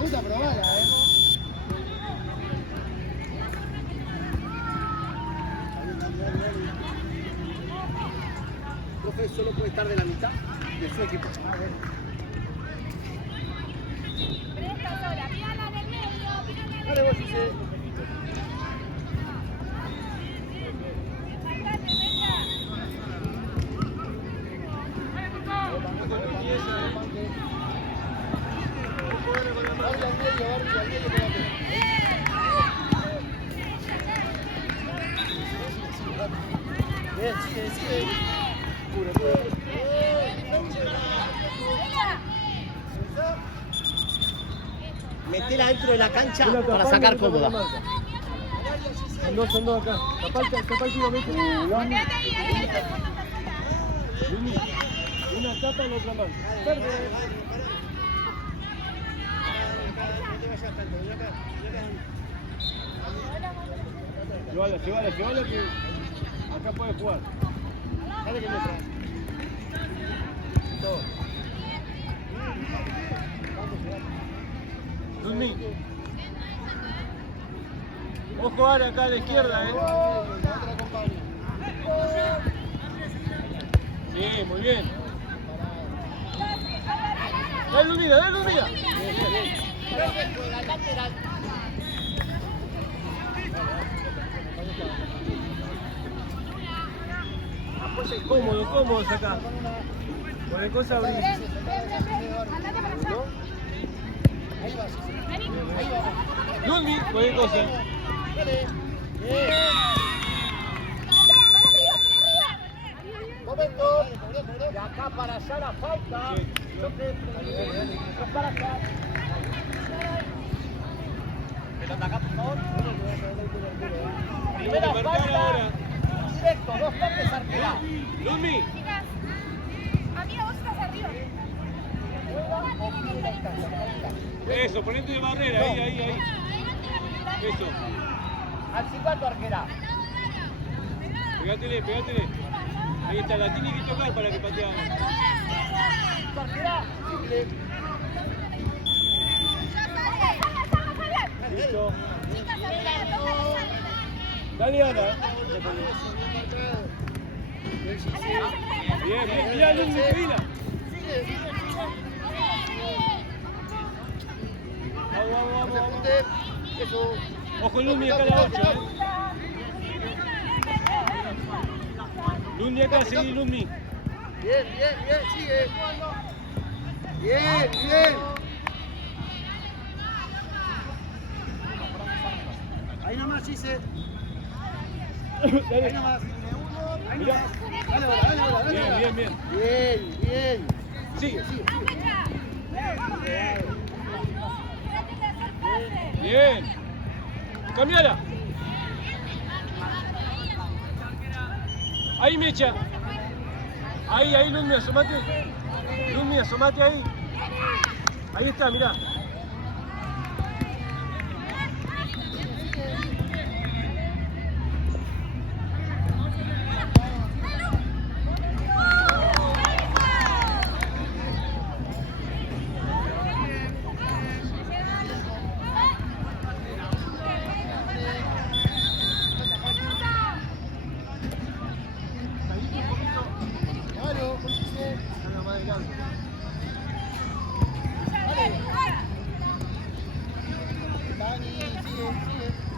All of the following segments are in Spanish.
gusta probarla, Profe, solo puede estar de la mitad de su equipo. Presta sola, pídala del medio, Dale vos, Gise. Bien, sigue. Pura. Metela dentro de la cancha para sacar cómoda. Son dos acá. Tapá el tiro, mete. Una tapa en la otra mano. Llévala que acá puede jugar. Dale que metra. Todo. Luzmi. Ojo Ara acá a la izquierda, Sí, muy bien. Dale Luzmina. Cómodos acá. Cualquier cosa abrir. Ahí va. Luzmi, cualquier cosa. Dale. Momento. De acá para allá la falta. Para acá. Pelota acá, por favor. Primera falta. Ahora. Directo, 2 toques arquera. Luzmi. Chicas, amiga, vos estás arriba. Eso, ponete de barrera, ahí. Eso. Al 50 arquera. Pegátele. Ahí está, la tiene que tocar para que patea. Arquera. Listo. Dale, Ana. Bien. Mirá, Luzmi, Vila. Vamos. Eso. Ojo Luzmi acá a la 8, Luzmi acá, seguí Luzmi. Bien, sigue. Bien. Ahí nomás, Gise. Ahí nomás. Mirá. Dale. Bien. Sigue. Bien. Cambiala. Ahí Mecha. Ahí Luzmi, asomate ahí. Ahí está, mirá.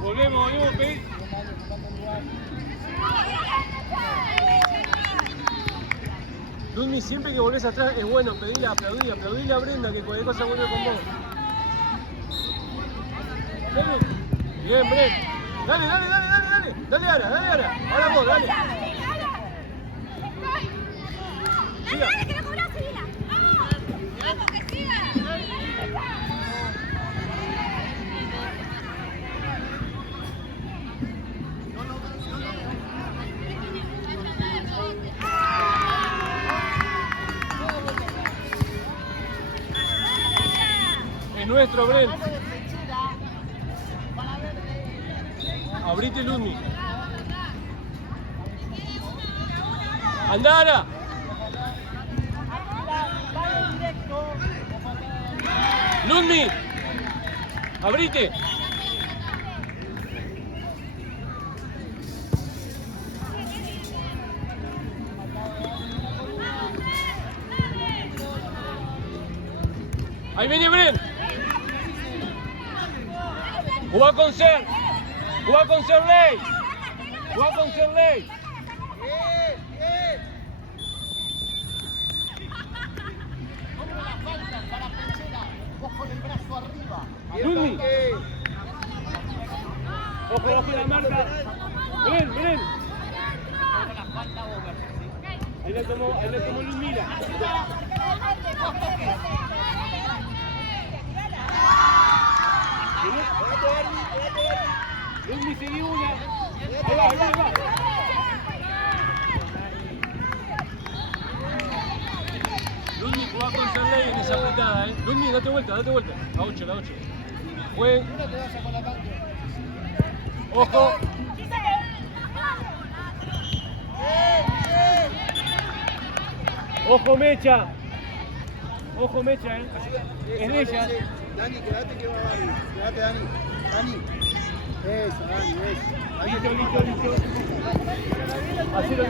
Volvemos, pedir. Luzmi, siempre que volvés atrás es bueno pedirle, aplaudirle a Brenda que cualquier cosa vuelve con vos. Dale. Bien, Brenda. Dale. Dale, Ara. Ahora vos, dale. Siga. Dale, que lo cobrás, Silvina. Vamos, que siga. Es nuestro, Bren. Abrite Luzmi. Andara. Luzmi. Abrite. Ahí viene Bren. Jugá con Ser. Jugá con Serley. Jugá con Serley. Ludmi. Ojo, ojo la marca. Bren, Bren. Ahí le tomó Ludmila. Ludmi, seguí una. Ahí va, ahí va, ahí va. Ludmi, jugá con Serley en esa apretada, Ludmi, date vuelta, date vuelta. La 8, la 8. Jueguen. Ojo. Ojo Mecha. Ojo Mecha, Es de ella. Dani, quédate que va Dani. Quédate, Dani. Dani. Eso, Dani, eso. Listo, listo, listo. Hacelo,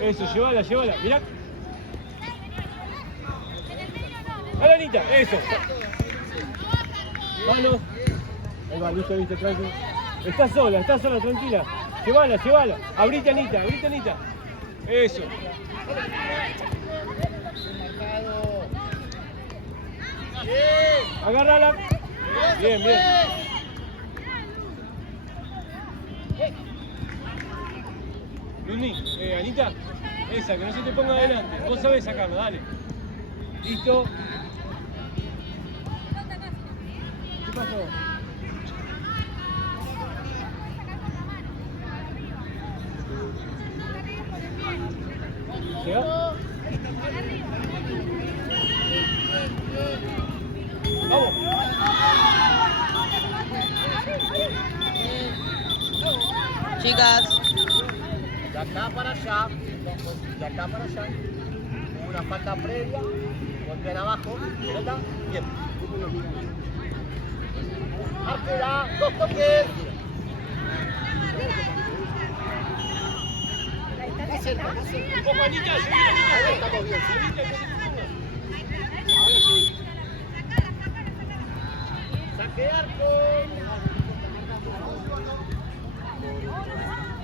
Eso, llévala, llévala. Mirá. Dale, Anita, eso. Mano. Ahí va, listo, listo, tranquilo. Está sola, tranquila. Llévala, llévala. Abrite, Anita, abrite, Anita. Eso. Agárrala. Bien, bien. Ludmi, Anita, esa, que no se te ponga adelante. Vos sabés sacarla, dale. Listo. ¿Qué pasó? ¿Llega? ¡Vamos! Chicas. De acá para allá, de acá para allá, una falta previa, golpean abajo, ¿verdad? Bien. Arquera, 2 toques. Más cerca, más cerca. ¡Ojo, Anita! Ahí estamos bien, ¿sí? Ahora sí. Saque arco.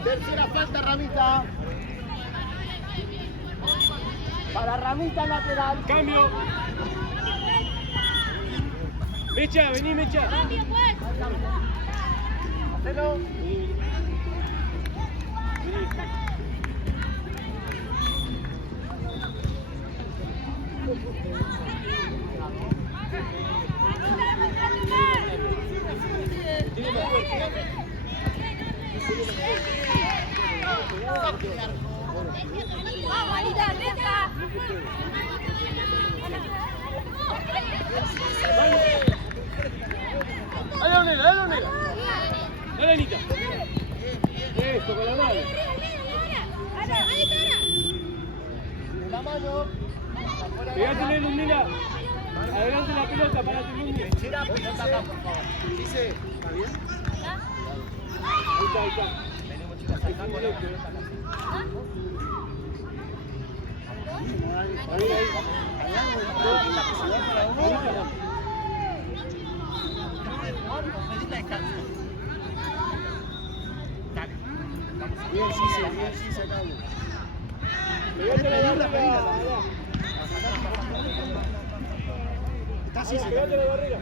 Tercera falta, Ramita. Para Ramita lateral. ¡Cambio! Mecha, vení, Mecha. Cambio, pues. Hacelo. Vamos, Anita, cerca. Dale, Onela, dale, Onela. Dale, Anita. Esto, con la mano. La mano. Pegátele, Ludmila. Adelante la pelota, parate, Ludmila. Tira pelota acá, por favor. Dice, ¿está bien? Ahí está, ahí está. Venimos, chicas, acá con la pelota acá. Ahí, ahí. descanso. Dale. Vamos. Bien, sí, se acabó. Pegate la barriga. Está así, se Pegate la acabó. barriga.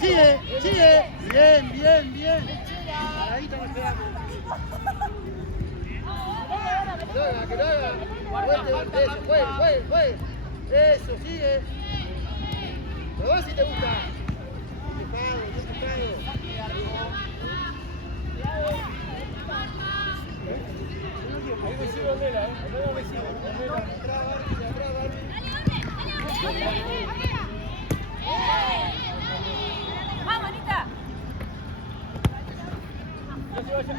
Sigue, sigue. Bien, bien, bien. Paradito nos quedamos. Que lo haga, que lo haga. Eso, juegue. Eso, sigue. Lo vas si te gusta. Bien tocado. Ahí recibe Ondela, Ondela recibe. ¡Vamos, Anita! No se vaya.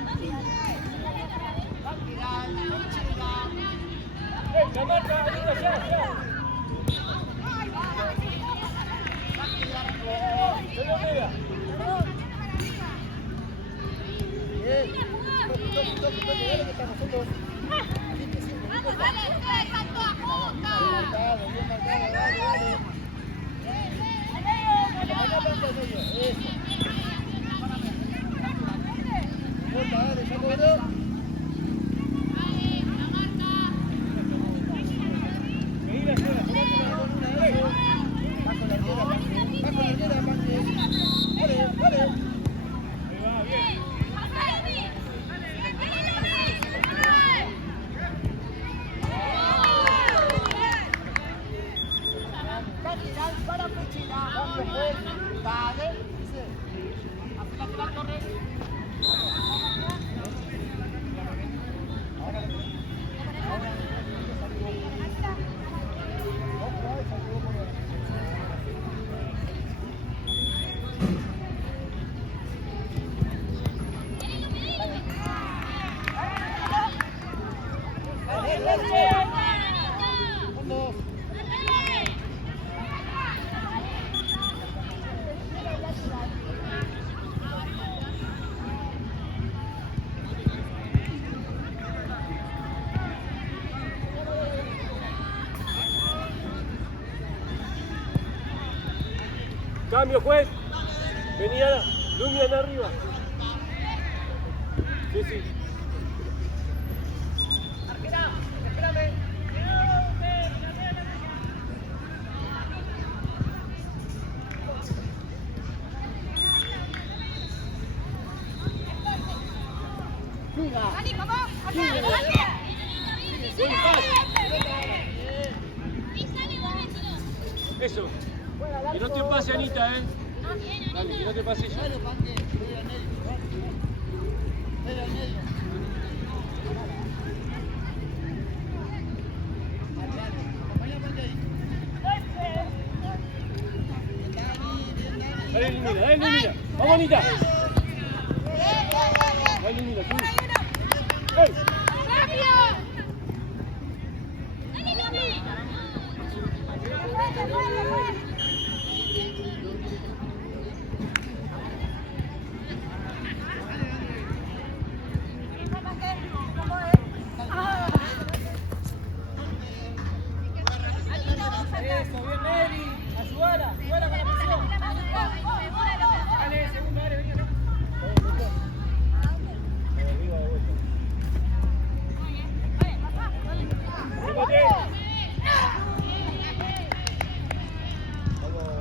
La marca, Anita, ya. Ondela. Bien. Toque, dale que estamos, son dos. ¡Vamos, dale! ¡Están todas juntas! Bien marcado, dale. Acompañá tanto al medio, eso. Corta, dale, ya cobró. Seguí la zona. Va con la arquera, Panque. Dale. Ahí va, bien. Para Puchina, cambio juez, dale, dice, apúrate la torre. Son dos. Cambio, juez. Vení, Ana. Lumi, anda arriba. Sí. Arquera, espérame. ¡Dani, vamos! ¡Acá! Eso. Que no te pase, Anita, Dale, que no te pase ella. Dale, Panque. Medio al medio. Medio al medio. Dale. Acompañá, Panque ahí. Dale, Lumina. Vamos, Anita. Dale, Lumina, tú. ¡Ey! Eso, bien, Mary. Ayúdala con la presión. Dale, segundo, dale, vení acá. Arriba de vuelta.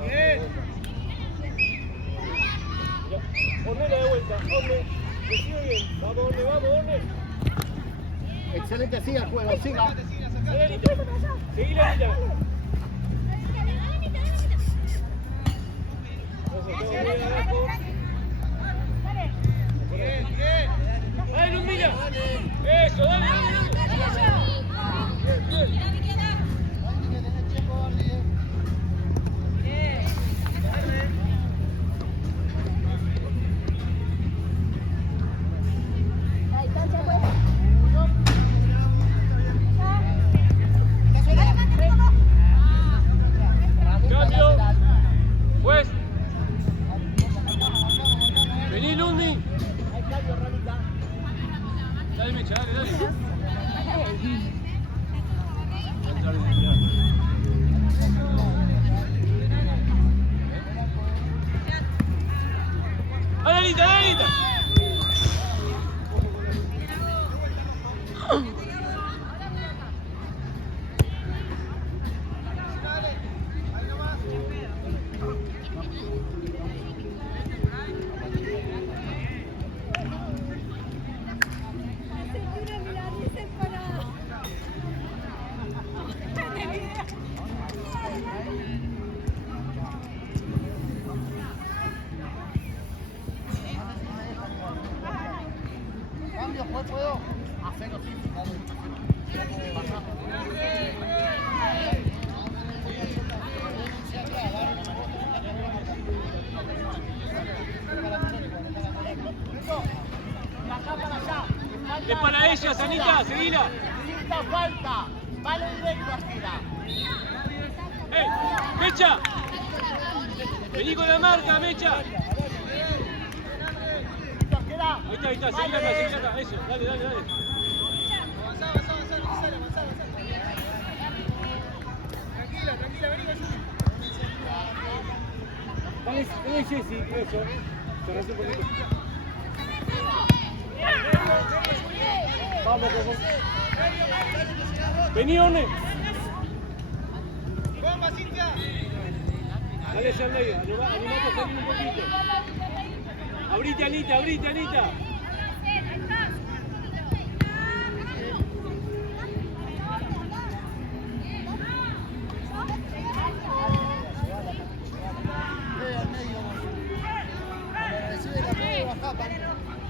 Bien. Ornela de vuelta, Orne. Recibe bien. Vamos, Orne. Excelente, siga el juego, siga. Dale, Anita. Seguile, Anita. Dale, Lumina. Eso, dale. vayas, Anita, seguila. Quinta falta. Vale directo, Asquera. Mecha. Vení con la marca, Mecha. Ahí está, seguila acá, eso, dale. Avanzá, necesario, avanzá. Tranquila, vení. Dale, Jessy, eso. Cerrate un poquito. Vamos, vení, Orne. ¡Bomba, Cintia! Dale hacia el medio, animate a salir un poquito. Abrite, Anita.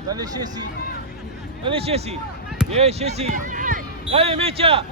Dale, Jessy. Bien, Jessy. Dale, Mecha.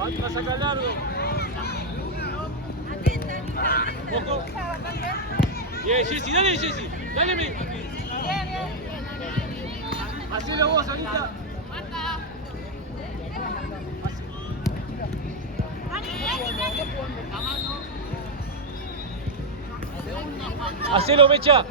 Va a sacar largo. Ojo. Bien, Jessy, dale, Jessy. Dale, hacelo vos, Anita. Hacelo, Mecha.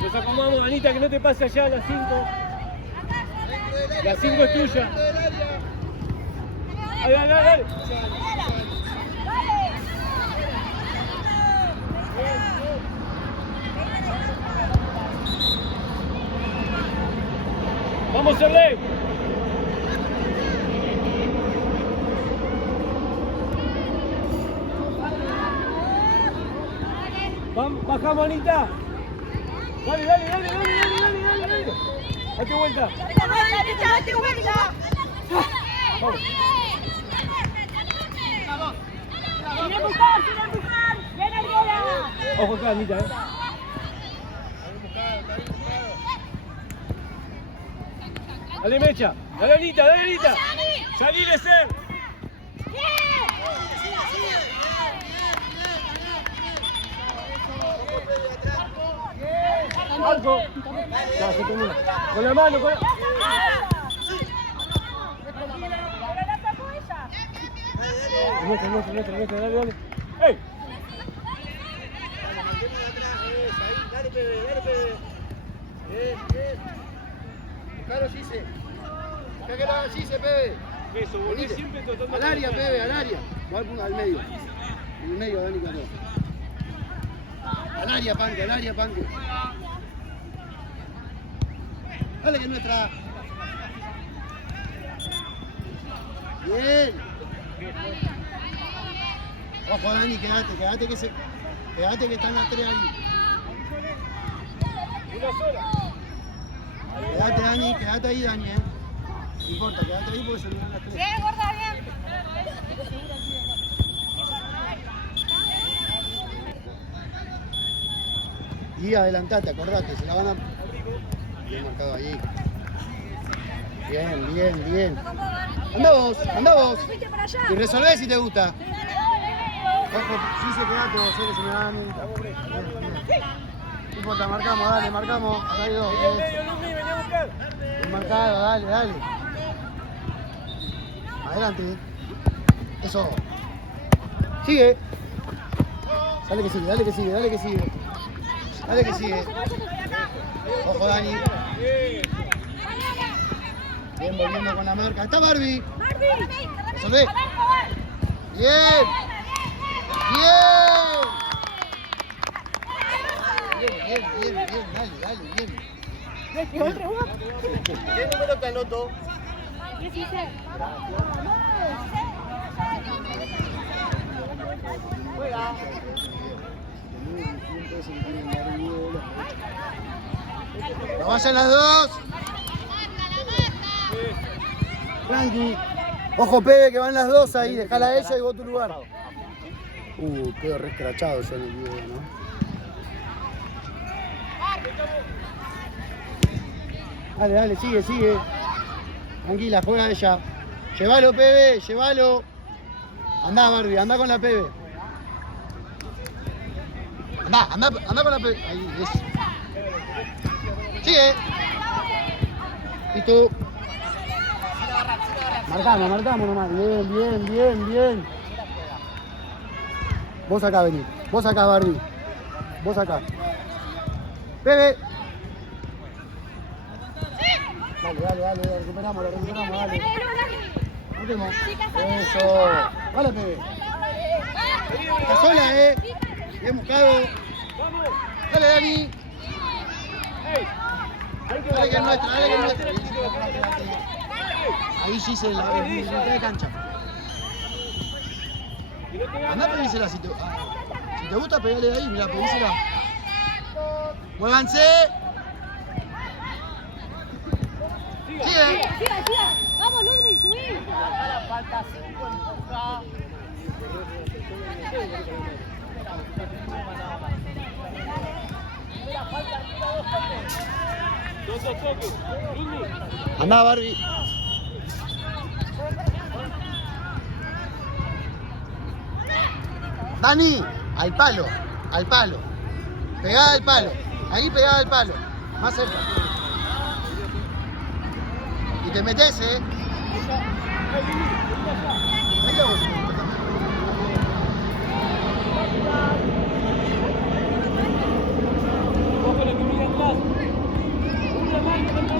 Nos acomodamos, Anita, que no te pase allá a las 5. La 5 es tuya. Dale. Vamos, Serley. Bajamos, Anita. Dale. Date vuelta. Vamos. Ojo acá, Anita, Dale, Mecha. Dale, Anita. Salí de ser. Algo. Ya, se termina. Con la mano, Nuestra, dale. ¡Ey! Dale, Pebe. Bien. Buscalo, Gise. Buscá que lo haga Gise, Pebe. Eso, volví siempre tratando. Al área, Pebe, al área. Al medio. En el medio, Dani, con Al área, Panque. Dale, que es nuestra. Bien. Ojo, Dani, quédate que están las 3 ahí. Una sola. Quédate ahí, Dani, No importa, quédate ahí porque se miran las 3. Bien, gorda, bien. Y adelantate, acordate, se la van a... Bien marcado ahí. Bien. Anda vos. Y resolvé si te gusta. Ojo, sí se queda, que vos que se me van. No importa, marcamos, dale, marcamos. Acá hay dos. Vení al medio, Lumi, vení a buscar. Bien marcado, dale, dale. Adelante. Eso. Sigue. Dale que sigue, dale que sigue, dale que sigue. Dale que sigue. Ojo, Dani. Bien, volviendo con la marca. Está Barbie. Resolvé. Bien. Bien. Bien, bien, bien. Dale, dale, bien. ¿Qué número te anoto? Juega. ¡No vayan las dos! Tranqui. Ojo, Pepe, que van las dos ahí. Dejala a ella y vos tu lugar. Quedo re escrachado yo en el video, ¿no? Dale, dale, sigue, sigue. Tranquila, juega ella. Llévalo, Pepe, llévalo. Andá, Barbie, andá con la Pepe. Andá con la Pepe. Ahí, eso. Sigue. Listo. Marcamos nomás. Bien, bien, bien, bien. Vos acá, vení. Vos acá, Barbie. Vos acá. Pepe. Dale, recuperamos, dale. Último. Eso. Dale, Pepe. Está sola, Bien buscado. Dale, Dani. Dale que es nuestra, dale que es nuestra. Ahí Gise en la mitad de cancha. Andá, pedísela si te gusta, pegale ahí, mirá, pedísela. ¡Muévanse! Sigue. Vamos, Ludwig, subí. Falta 5, empuja. Dos toques. Lumi. Andá, Barbie. Dani, al palo. Pegada al palo. Ahí pegada al palo. Más cerca. Y te metes, Ahí lo vos.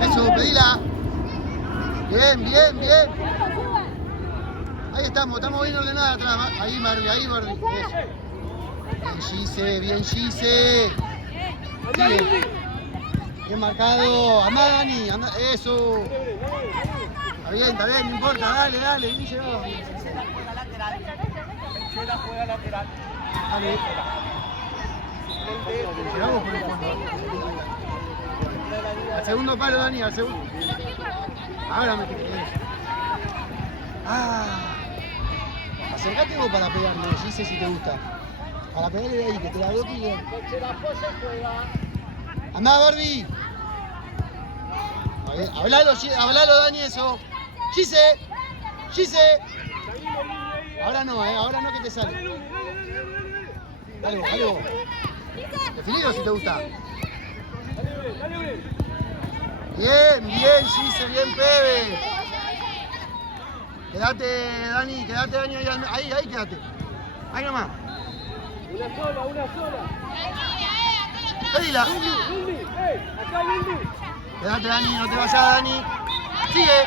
Eso, pedila. Bien. Ahí estamos bien ordenada atrás. Ahí, Barbie. Eso. Bien, Gise. Sigue. Bien marcado. Andá, Dani. Andá. Eso. Está bien, no importa. Dale. Vení, llegó. Menchela juega lateral. Dale. Llegamos por el fondo. Al segundo palo, Dani, al segundo. Ahora me quedé. Acercate vos para pegarme, Gise, si te gusta. Para pegarle de ahí, que te la doy y le... Menchela apoya, juega. Andá, Barbie. Hablalo, Dani, eso. Gise. Ahora no que te sale. Dale vos. Definilo si te gusta. Bien, Gise, bien, Pepe. Quédate, Dani, ahí quédate. Ahí nomás. Una sola. Pedila. Lumi, acá Lumi. Quédate, Dani, no te vayas, Dani. Sigue.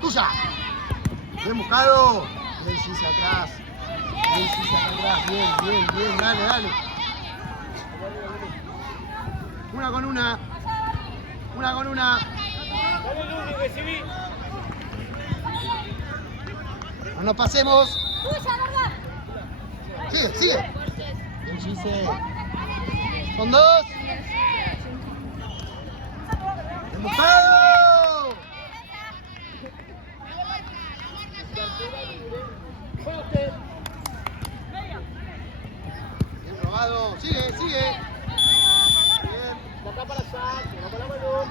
Tuya. Bien buscado. Bien, Gise atrás. Bien. Dale. Una con una. Dale, Lumi, recibí. No nos pasemos. Tuya, ¿verdad? Sigue. Bien, Gise. Son dos. Bien buscado. Bien robado. Sigue. Bien. De acá para allá, de acá para balón.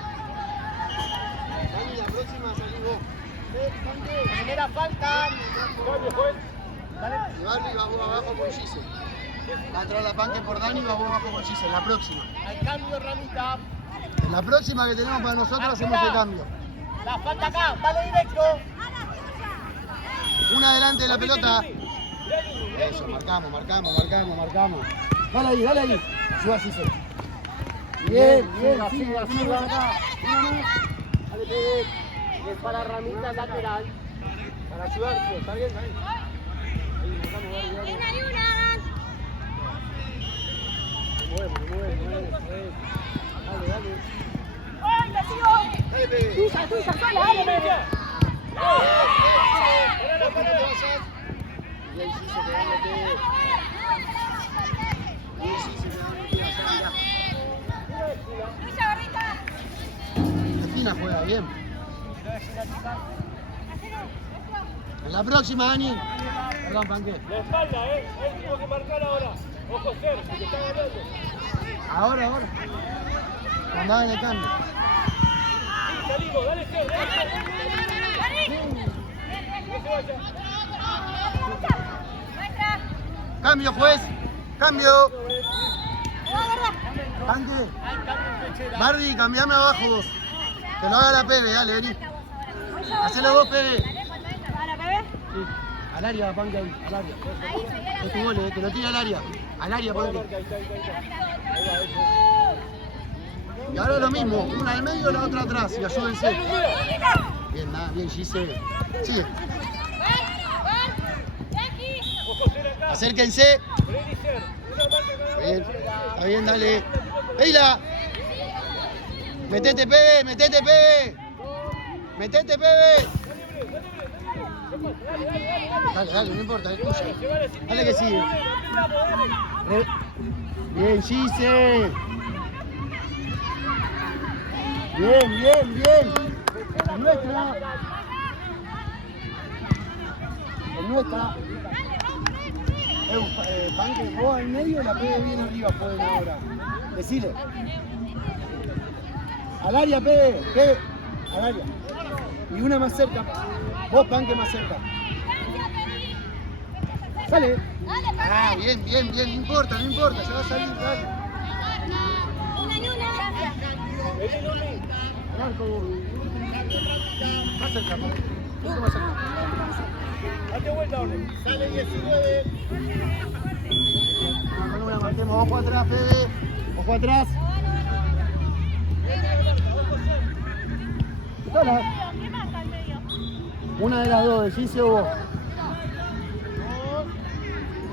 Dani, la próxima salís vos. Primera falta. Cambio, juez. Dale. Y Barbie va abajo con Gise. Va a entrar la Panque por Dani y va abajo con Gise, en la próxima. Al cambio, Ramita. En la próxima que tenemos para nosotros hacemos el cambio. La falta acá, vale directo. Una adelante de la pelota. Eso, marcamos. Dale ahí. Ayuda a Gise. Bien. Siga. Una más. Dale, Pebe. Es para Ramita lateral. Para ayudarte, está bien. Dale. ¡Ay, la sigo! Dale, Pebe. Tuya, sola, dale, Pebe. No te vayas. Bien, Gise, que dale, Pebe. Bien, Gise, que dale, Pebe. Allá, Tuya, Garrita. mira. Espina juega bien. En la próxima, Dani. Perdón, Panque. La espalda, él tuvo que marcar ahora. Ojo, Sergio, que está ganando. Ahora. Andaba en el cambio. Sí, salimos, dale, Sergio. No se vaya. Cambio, juez. Cambio. Panque. Bardi, cambiame abajo vos. Que lo haga la Pebe, dale, vení. Hacelo vos, Pebe. Dale, Pebe. Sí. Al área, Panque ahí, al área. Es tu gol, que lo tira al área. Al área, Panque. Ahí está. Y ahora lo mismo, una al medio, la otra atrás. Y ayúdense. Bien, Gise. Sigue. Ojo, Sergio acá. Acérquense. Freddy, Sergio. Una marca cada uno. Está bien, dale. ¡Peila! Metete, Pebe. Dale, no importa, es tuyo. Dale que sigue. Bien, Gise. Bien. Es nuestra. Panque, vos al medio, la Pebe bien arriba, pueden ahora. Decile. Al área, Pebe. Al área. Y una más cerca. Vos, Panque, más cerca. Sale. Ah, bien. No importa. Se va a salir, dale. Al arco. Más cerca, Panque. Un poco más cerca. Date vuelta, Orne. Sale 19. No la marquemos. Ojo atrás, Pebe. Ojo atrás. Dale. Una de las dos, de Gise o vos.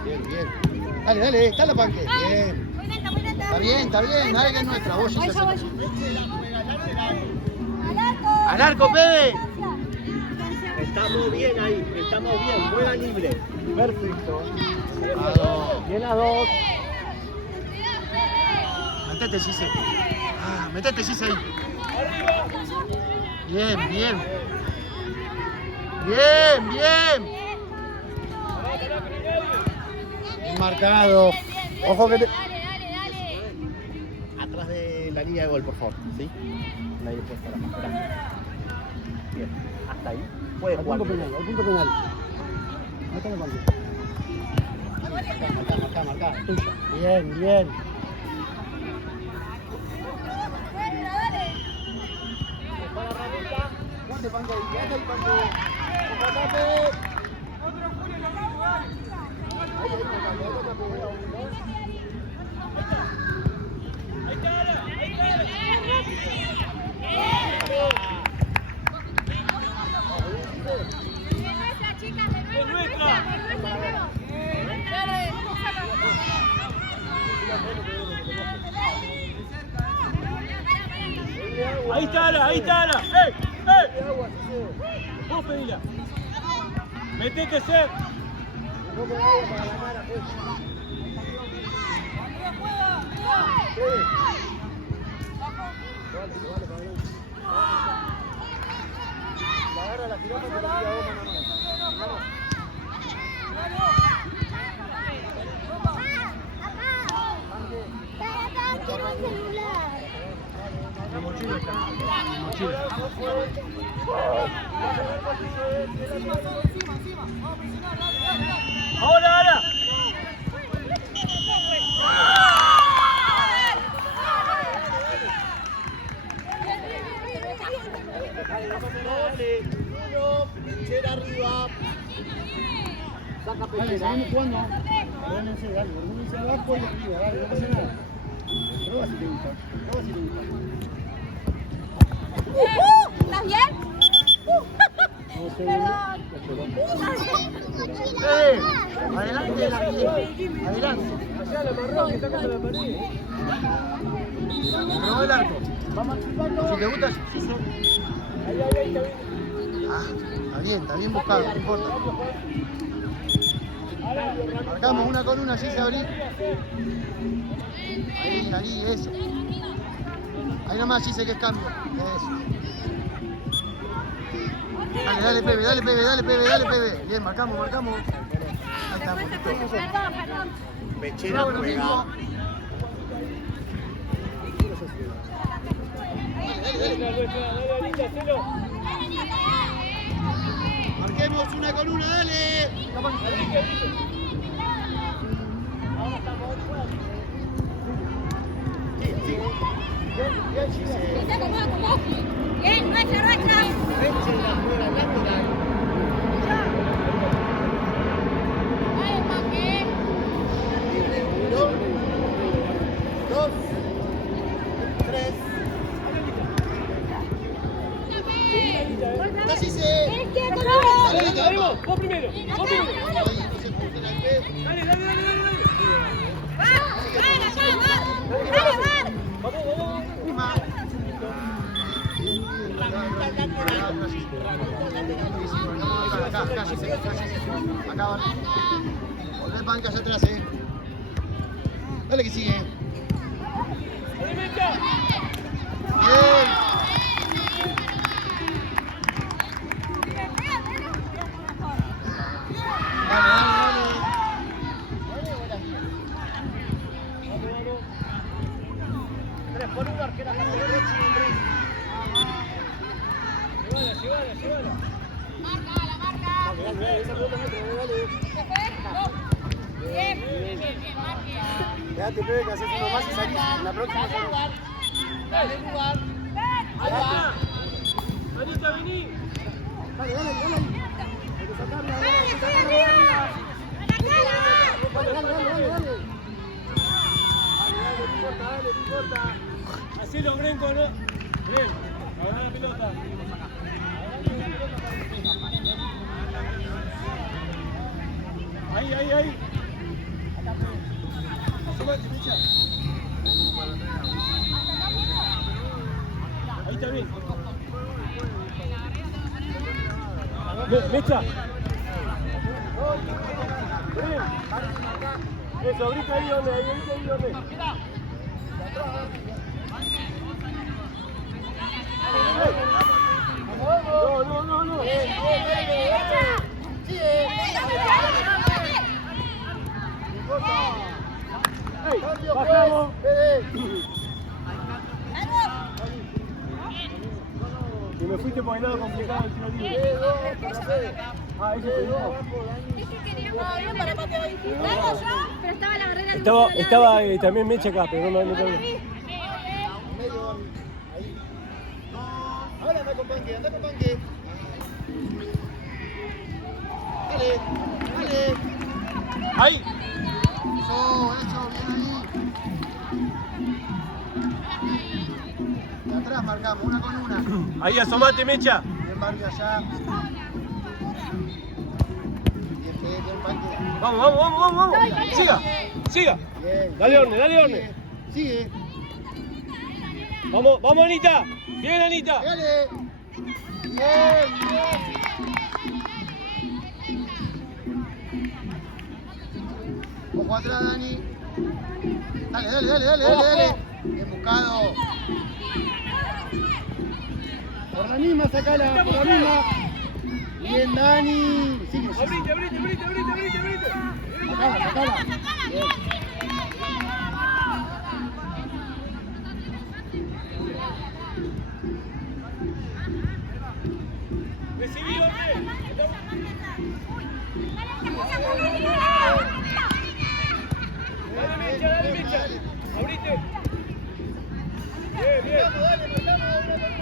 Bien. Dale, está la Panque. Bien. Está bien, dale que es nuestra. Vos, Gise. Al arco, Pebe. Estamos bien ahí, juega libre. Perfecto. Bien a dos. Metete, Gise. Metete, Gise ahí. Bien. Bien marcado. Ojo que te... Atrás de la línea de gol, por favor. ¿Sí? Nadie puede estar abajo. Gracias. Bien. Hasta ahí. Puede Al jugar. punto penal. Marca la Panque. Marca. Tuya. Bien. Para Ramita. Quédate, Panque ahí, Panque. Ahí está Ala. Vos pedila. Metete, Ser. No me vaya para la cara, pues. Vale, para adelante. La agarra la jirafa y te la tira a vos mano a mano. La mochila está. La mochila. Ahora. Dale, uno, Pechera arriba. Saca Dale, Pechera. seguimos jugando. Ordenense, dale, ordenense abajo y arriba, dale, no pasa nada. Prueba si te gusta, prueba si te gusta. ¿Estás bien? No sé, Adelante, adelante. Allá la marrón que está contra la pared. Probó el arco. Vamos a chuparlo. Si te gusta, sí, sí. Ahí, está bien. está bien buscado, no importa. Marcamos una con una, allí se abrí. Ahí, eso. Ahí nomás, allí sé que es cambio. Eso. Dale, Pebe. Bien, marcamos. Ahí está. Perdón. Pechera juega. Dale, Anita, hacelo. Marquemos una con una, dale. Está como. Bien, nuestra. Pechera juega lateral. Uno, dos, tres. Casi se. Dale, vos primero. Ahí, no se crucen al pie. Dale. Vamos. Acá, acá, vale. Volvé banca allá atrás, Dale que sigue. Bien. Dale. 3 por 1, arquera para derecha y Ingrid. Llévala. Dale, esa pelota no dale. Bien. Quédate, Pepe, que haces uno más y salís. En la próxima salís. Dale lugar. Ahí va. Anita, vení. Dale. Hay que sacarla, dale. Dale, no importa. Hacelo, Brenco, ¿no? Bren, agarrá la pelota. Ahí. Asómate, Mecha. Ahí está bien. Mecha. Bren. Eso, ahorita ahí donde. No. Hey, bajamos. Y me fuiste por el lado complicado del tiro libre. Ese fue yo. Para patear ahí. Pero estaba la barrera. Estaba también Mecha acá, pero no me meto. Medio, ahí. Ahora anda con Panque. Dale. Ahí. Eso, bien ahí. De atrás marcamos, una con una. Ahí asomate, Mecha. Bien Barbie allá. Bien Panque. Vamos. Siga. Bien. Dale, Orne. Sigue. Vamos, Anita. Bien, Anita. Dale. Bien. Ojo atrás, Dani. Dale. Bien buscado. Por la misma, sacala, por la misma. Bien, Dani. Sigue. Abrite. Sacala. Bien. Recibí, Orne. Dale, Mecha. Abrite. Bien.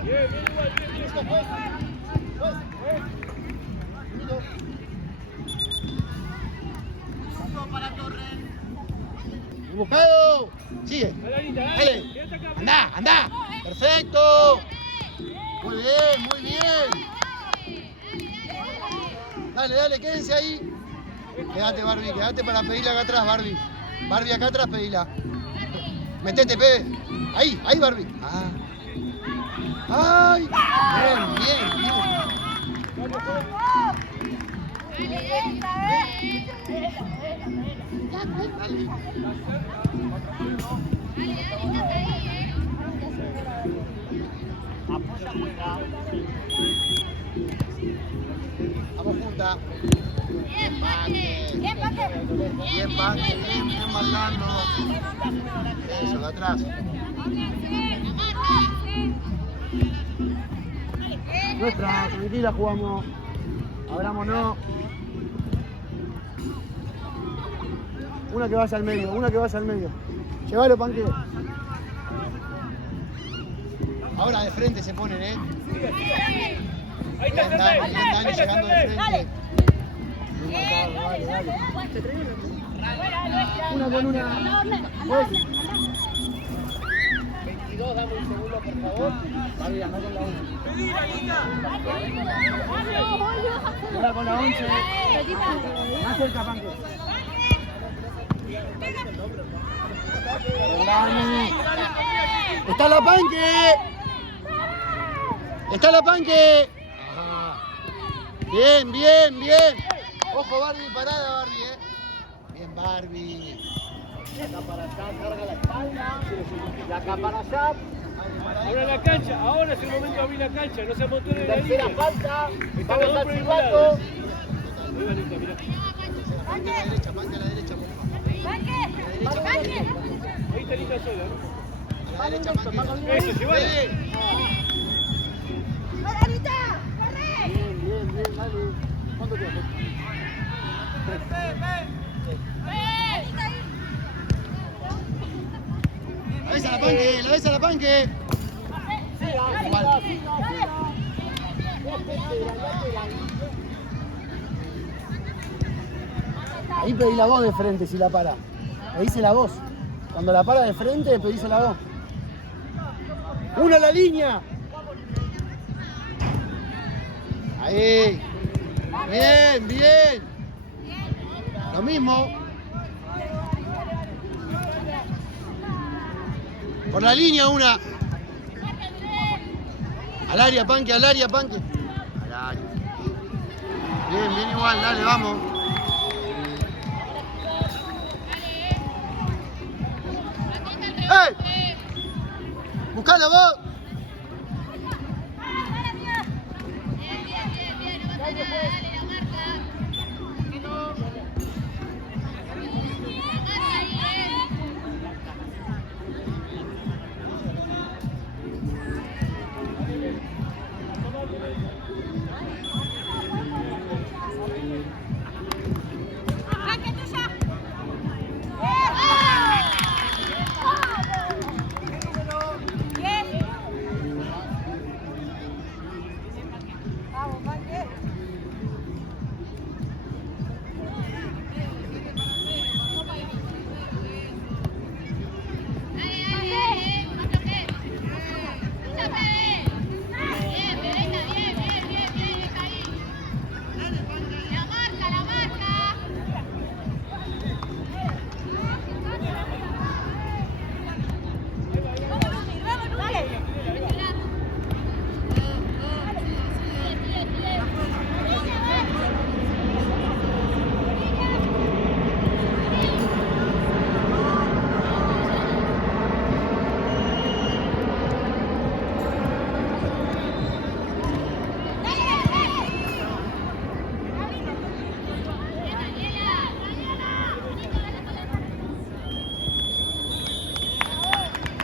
Bien, igual. Buscado. Sigue. Dale, Anita, dale. Dale. Quédate acá. Andá, andá. Perfecto. Muy bien. Dale, dale, quédense ahí. Quédate, Barbie, quédate para pedirla acá atrás, Barbie. Barbie, acá atrás, pedila. Metete, Pepe. Ahí, Barbie. Ah. ¡Ay! Bien. Dale. Apoya afuera. Vamos juntas. Bien, marcando. Eso, de atrás. Nuestra, tranquila, jugamos. Abrámonos. Una que vaya al medio, Llévalo, Panque. Ahora de frente se ponen, Ahí está el Dani, Fernández. llegando de frente. Dale. Una con una. Pues. 22, dame un segundo, por favor. Barbie, anda con la 1. Ahora con la 11. Más cerca, Panque. Dani. ¡Está la Panque! ¡Está la Panque! Ajá. Bien. Ojo, Barbie, parada, Barbie, Bien, Barbie. De acá para allá, carga la espalda. De acá para allá. Ahora la cancha, ahora es el momento de abrir la cancha, no se amontone en la Tercera línea. falta. Están Vamos los dos al por el silbato. lado. Ahí va, Anita, mirá. Panque a la derecha, por favor. Ahí está Anita sola, ¿no? A la derecha, Panque. Eso, llévala. Bien, dale. ¿Cuánto tiempo? La ves a la Panque. Igual. Ahí pedí la voz de frente si la para. Pedíse la voz. Cuando la para de frente, pedíse la voz. ¡Una a la línea! Ahí. Bien. Lo mismo. Por la línea una. Al área, Panque. Al área. Bien igual, dale, vamos. ¡Ey! ¡Buscalo vos!